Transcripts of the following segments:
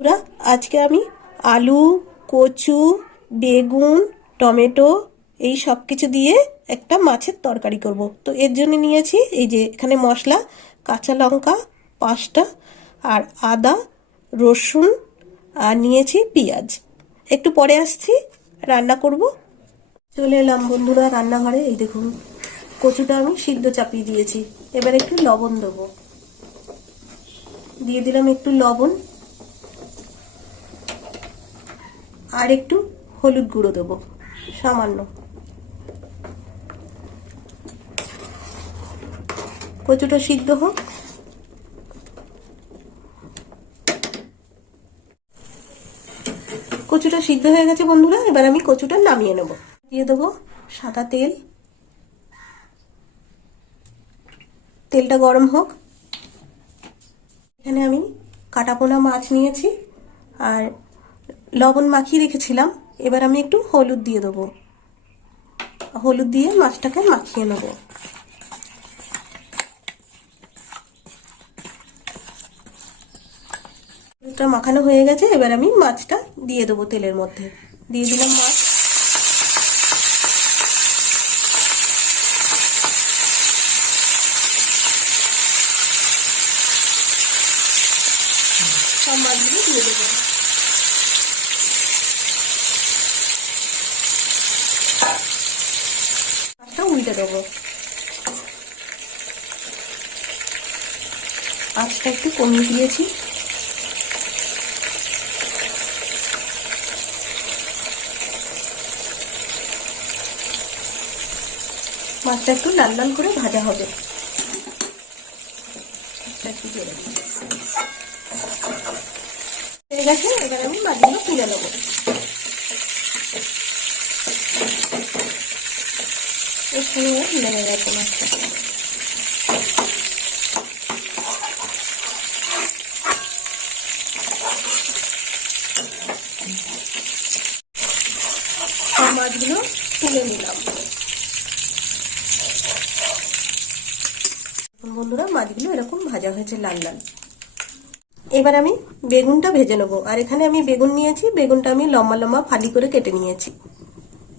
বন্ধুরা, আজকে আমি আলু, কচু, বেগুন, টমেটো এই সব কিছু দিয়ে একটা মাছের তরকারি করব। তো এর জন্য নিয়েছি এই যে এখানে মশলা, কাঁচা লঙ্কা, পাঁচটা, আর আদা, রসুন, আর নিয়েছি পেঁয়াজ। একটু পরে আসছি, রান্না করব। চলে এলাম বন্ধুরা রান্নাঘরে, এই দেখুন, কচুটা আমি সিদ্ধ চাপিয়ে দিয়েছি। এবার একটু লবণ দেবো। দিয়ে দিলাম একটু লবণ। আর একটু হলুদ গুঁড়ো দেবো, সামান্য। কচুটা সিদ্ধ হোক। কচুটা সিদ্ধ হয়ে গেছে বন্ধুরা, এবার আমি কচুটা নামিয়ে নেব। দিয়ে দেবো সাদা তেল। তেলটা গরম হোক। এখানে আমি কাটাপোনা মাছ নিয়েছি, আর লবণ মাখিয়ে রেখেছিলাম। এবার আমি একটু হলুদ দিয়ে দেবো। হলুদ দিয়ে মাছটাকে মাখিয়ে নেব। মাখানো হয়ে গেছে। এবার আমি মাছটা দিয়ে দেবো তেলের মধ্যে। দিয়ে দিলাম মাছ সব মাছগুলো দিয়ে দেবো মাছটা উল্টে দেবো আঁচটা একটু কমিয়ে দিয়েছি। মাছটা একটু লাল লাল করে ভাজা হবে। হয়ে গেছে, এবার আমি মাছগুলো তুলে নেব। এখানে লেগে গেছে মাছটা সব মাছগুলো তুলে নিলাম বন্ধুরা মাছগুলো এরকম ভাজা হয়েছে লাল লাল। এবার আমি বেগুনটা ভেজে নেব। আর এখানে আমি বেগুন নিয়েছি, বেগুনটা আমি লম্বা লম্বা ফালি করে কেটে নিয়েছি।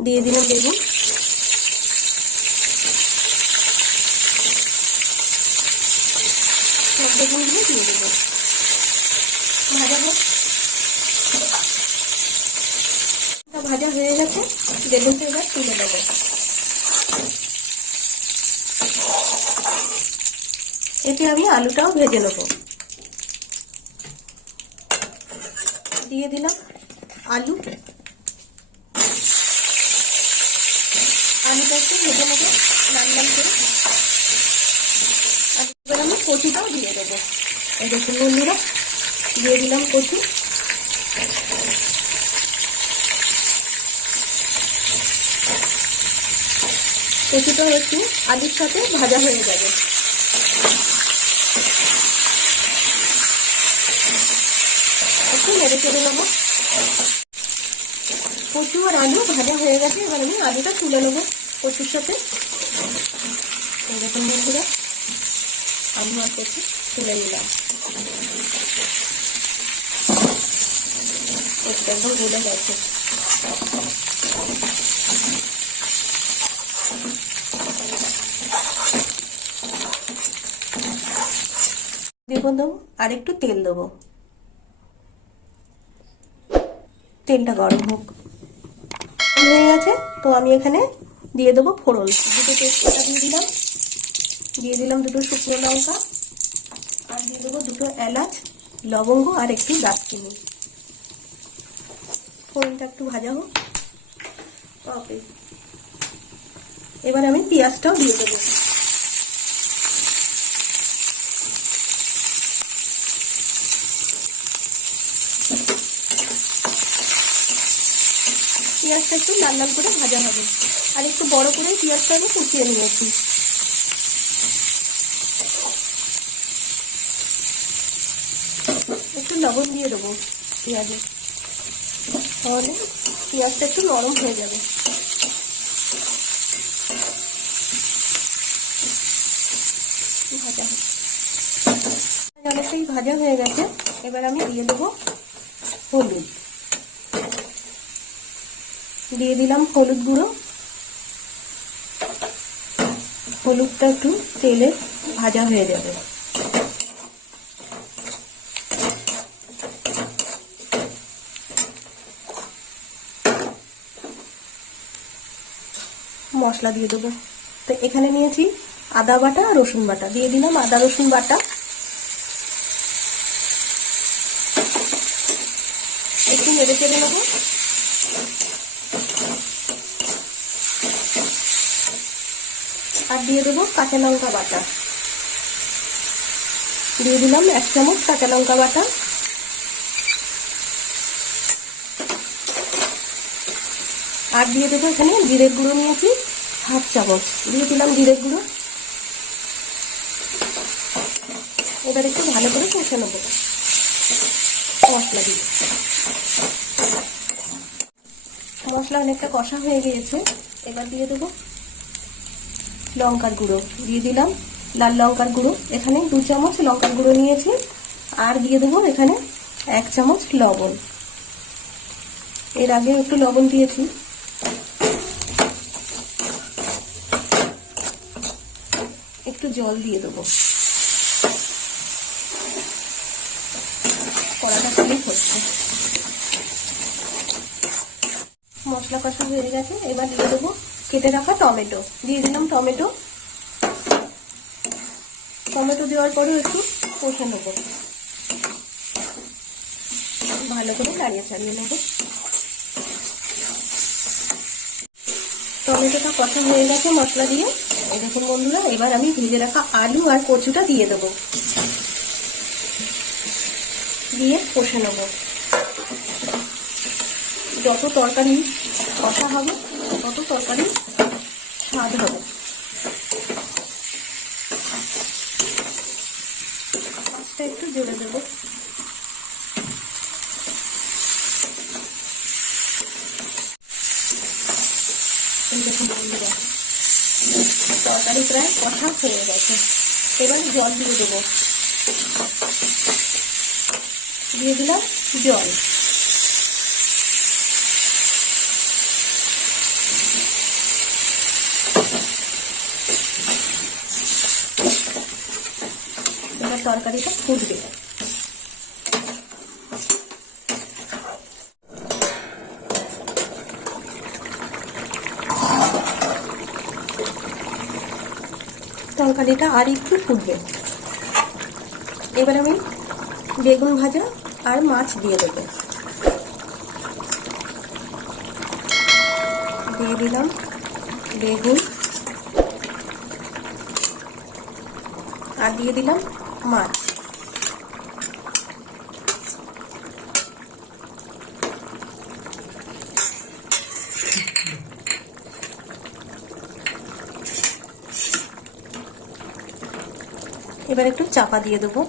দিয়ে দিলাম বেগুন। বেগুনগুলো দিয়ে দেবো। ভাজা ভাজা হয়ে গেছে। বেগুনটা এবার তুলে দেবো এতে আমি আলুটাও ভেজে নেব। দিয়ে দিলাম আলু। আলুটা একটু ভেজে নেব, লাল লাল করে। আমি কচুটাও দিয়ে দেবো। এই দেখুন বন্ধুরা, দিয়ে দিলাম কচু। কচুটাও একটু আলুর সাথে ভাজা হয়ে যাবে। একটু নেব কচু আলু ভাজা হয়ে গেছে, এবার আমি আলুটা তুলে নেব কচুর সাথে। দেখুন বন্ধুরা, আলু আর কচু তুলে নিলাম। একদম গলে গেছে। দেখুন দেবো, আর একটু তেল দেবো। তেলটা গরম হোক। হয়ে গেছে, তো আমি এখানে দিয়ে দেবো ফোড়ন। দুটো তেজপাতা দিয়ে দিলাম। দিয়ে দিলাম দুটো শুকনো লঙ্কা। আর দিয়ে দেবো দুটো এলাচ, লবঙ্গ আর একটু দারচিনি। ফোড়নটা একটু ভাজা হোক। ওকে এবার আমি পেঁয়াজটাও দিয়ে দেবো। পেঁয়াজটা একটু লাল লাল করে ভাজা হবে। আর একটু বড় করে পেঁয়াজটা আমি কুচিয়ে নিয়েছি। একটু লবণ দিয়ে দেবো পেঁয়াজে। তাহলে পেঁয়াজটা একটু নরম হয়ে যাবে। ভাজা অনেকটাই ভাজা হয়ে গেছে। এবার আমি দিয়ে দেবো হলুদ। দিয়ে দিলাম হলুদ গুঁড়ো। হলুদটা একটু তেলে ভাজা হয়ে যাবে। মশলা দিয়ে দেবো। তো এখানে নিয়েছি আদা বাটা রসুন বাটা। দিয়ে দিলাম আদা রসুন বাটা একটু নেড়ে চেড়ে নেব আর দিয়ে দেবো কাঁচা লঙ্কা বাটা। দিয়ে দিলাম এক চামচ কাঁচা লঙ্কা বাটা। আর দিয়ে দেবো এখানে জিরের গুঁড়ো নিয়েছি হাফ চামচ। দিয়ে দিলাম জিরের গুঁড়ো। এবার একটু ভালো করে কষে নেব মশলা দিয়ে। মশলা অনেকটা কষা হয়ে গিয়েছে। এবার দিয়ে দেবো লঙ্কার গুঁড়ো দিয়ে দিলাম। লাল লঙ্কার গুঁড়ো। এখানে দু চামচ লঙ্কার গুঁড়ো নিয়েছি। আর দিয়ে দেবো এখানে এক চামচ লবণ। এর আগে একটু লবণ দিয়েছি। একটু জল দিয়ে দেবো। হচ্ছে। মশলা কষা হয়ে গেছে। এবার দিয়ে দেবো কেটে রাখা টমেটো। দিয়ে দিলাম টমেটো। টমেটো দেওয়ার পরেও একটু কষে নেব। ভালো করে নাড়িয়ে চাড়িয়ে নেব। টমেটোটা কষা হয়ে গেছে মশলা দিয়ে। দেখুন বন্ধুরা, এবার আমি ভেজে রাখা আলু আর কচুটা দিয়ে দেবো। দিয়ে কষে নেব। যত তরকারি কষা হবে, তত তরকারি স্বাদ হবে। একটু জোরে দেবো। তরকারি প্রায় কষা হয়ে গেছে। এবার জল দিয়ে দেবো। দিয়ে দিলাম জল। এবার তরকারিটা ফুটবে। তরকারিটা আর একটু ফুটবে। এবার আমি বেগুন ভাজা আর মাছ দিয়ে দেবো। দিয়ে দিলাম বেগুন। আর দিয়ে দিলাম মাছ এবার একটু চাপা দিয়ে দেবো।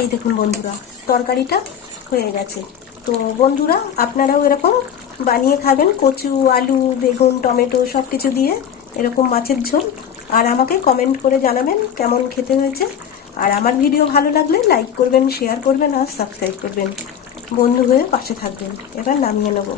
এই দেখুন বন্ধুরা তরকারিটা হয়ে গেছে। তো বন্ধুরা, আপনারাও এরকম বানিয়ে খাবেন, কচু, আলু, বেগুন, টমেটো সব কিছু দিয়ে এরকম মাছের ঝোল। আর আমাকে কমেন্ট করে জানাবেন কেমন খেতে হয়েছে। আর আমার ভিডিও ভালো লাগলে লাইক করবেন শেয়ার করবেন আর সাবস্ক্রাইব করবেন। বন্ধু হয়ে পাশে থাকবেন। এবার নামিয়ে নেব।